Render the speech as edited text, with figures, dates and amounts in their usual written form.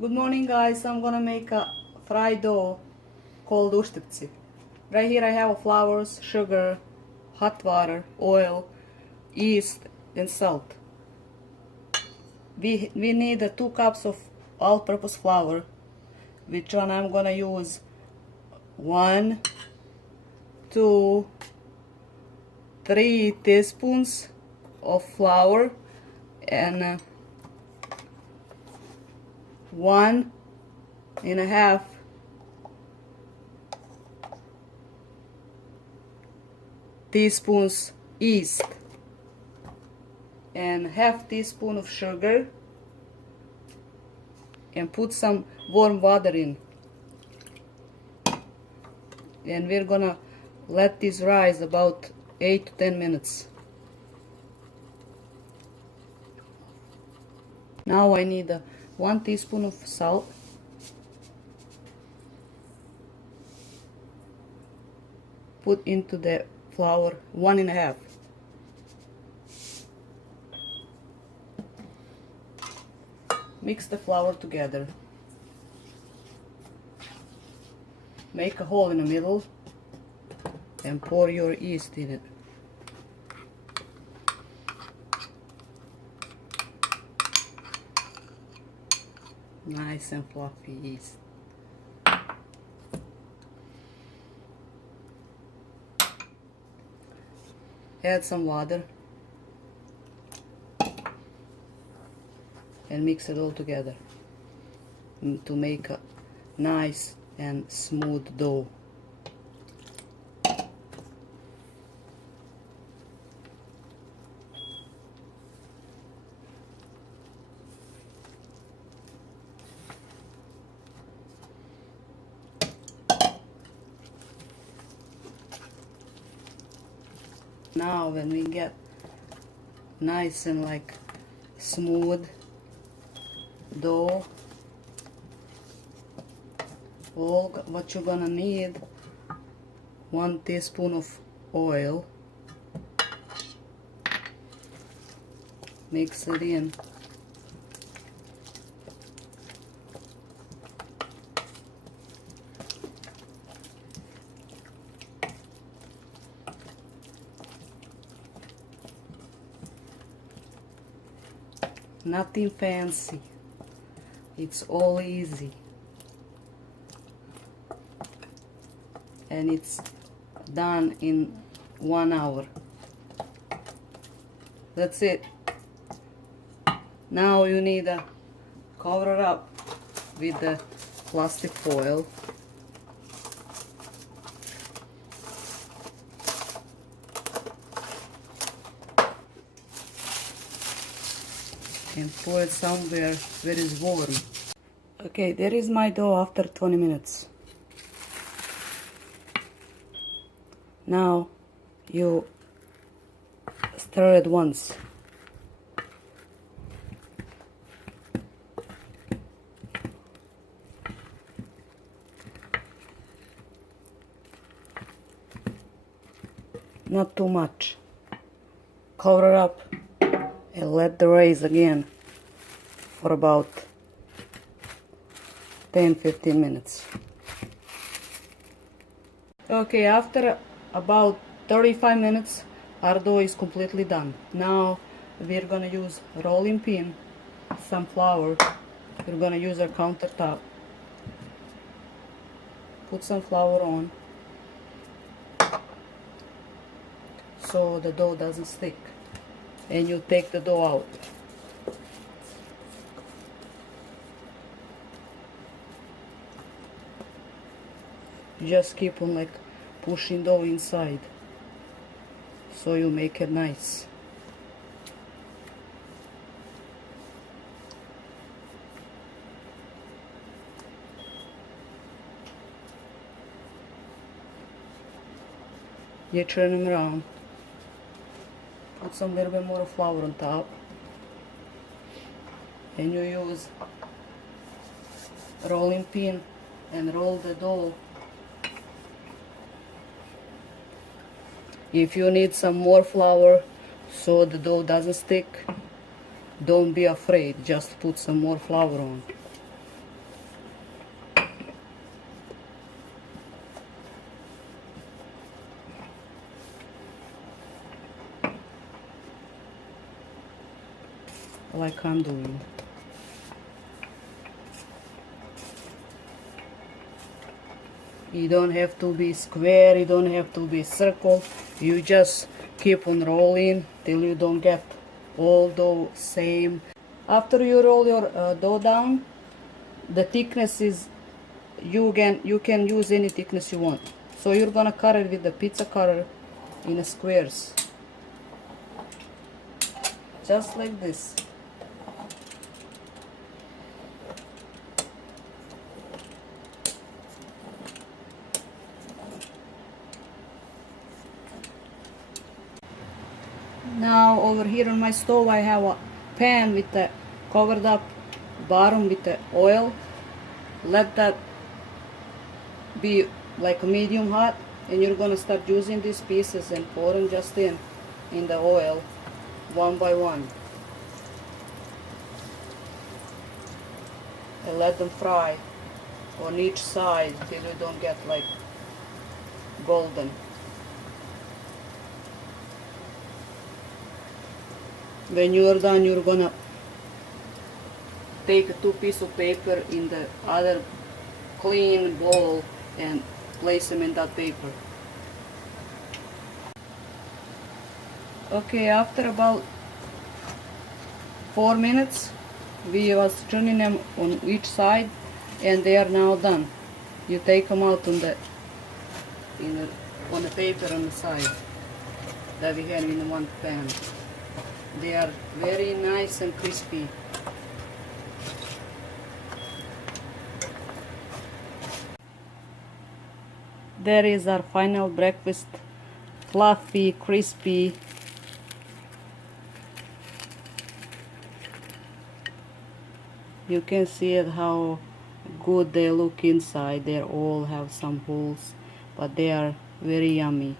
Good morning, guys. I'm gonna make a fried dough called Ustipci. Right here I have flours, sugar, hot water, oil, yeast and salt. We need 2 cups of all-purpose flour, which one I'm gonna use 1, 2, 3 teaspoons of flour and 1.5 teaspoons yeast and half teaspoon of sugar, and put some warm water in, and we're gonna let this rise about 8 to 10 minutes. Now I need 1 teaspoon of salt, put into the flour 1.5. Mix the flour together. Make a hole in the middle and pour your yeast in it. Nice and fluffy yeast. Add some water and mix it all together to make a nice and smooth dough. Now when we get nice and like smooth dough, all what you're gonna need, 1 teaspoon of oil. Mix it in. Nothing fancy, it's all easy, and it's done in 1 hour. That's it. Now you need to cover it up with the plastic foil. And pour it somewhere where it's warm. Okay, there is my dough after 20 minutes. Now you stir it once. Not too much. Cover up and let it rise again for about 10-15 minutes. Okay, after about 35 minutes our dough is completely done. Now we're gonna use rolling pin, some flour. We're gonna use our countertop. Put some flour on so the dough doesn't stick, and you take the dough out. Just keep on like pushing dough inside so you make it nice. You turn them around. Put some little bit more flour on top, and you use rolling pin and roll the dough. If you need some more flour so the dough doesn't stick, don't be afraid, just put some more flour on. like I'm doing. You don't have to be square, you don't have to be circle. You just keep on rolling till you don't get all dough same. After you roll your dough down, the thickness is, you can use any thickness you want. So you're gonna cut it with the pizza cutter in squares, just like this. Now over here on my stove I have a pan with the covered up bottom with the oil. Let that be like medium hot, and you're gonna start using these pieces and pour them just in the oil one by one, and let them fry on each side till you don't get like golden. When you are done, you're gonna take two pieces of paper in the other clean bowl and place them in that paper. Okay, after about 4 minutes, we was turning them on each side, and they are now done. You take them out on the paper on the side that we have in one pan. They are very nice and crispy. There is our final breakfast, fluffy, crispy. You can see it how good they look inside. They all have some holes, but they are very yummy.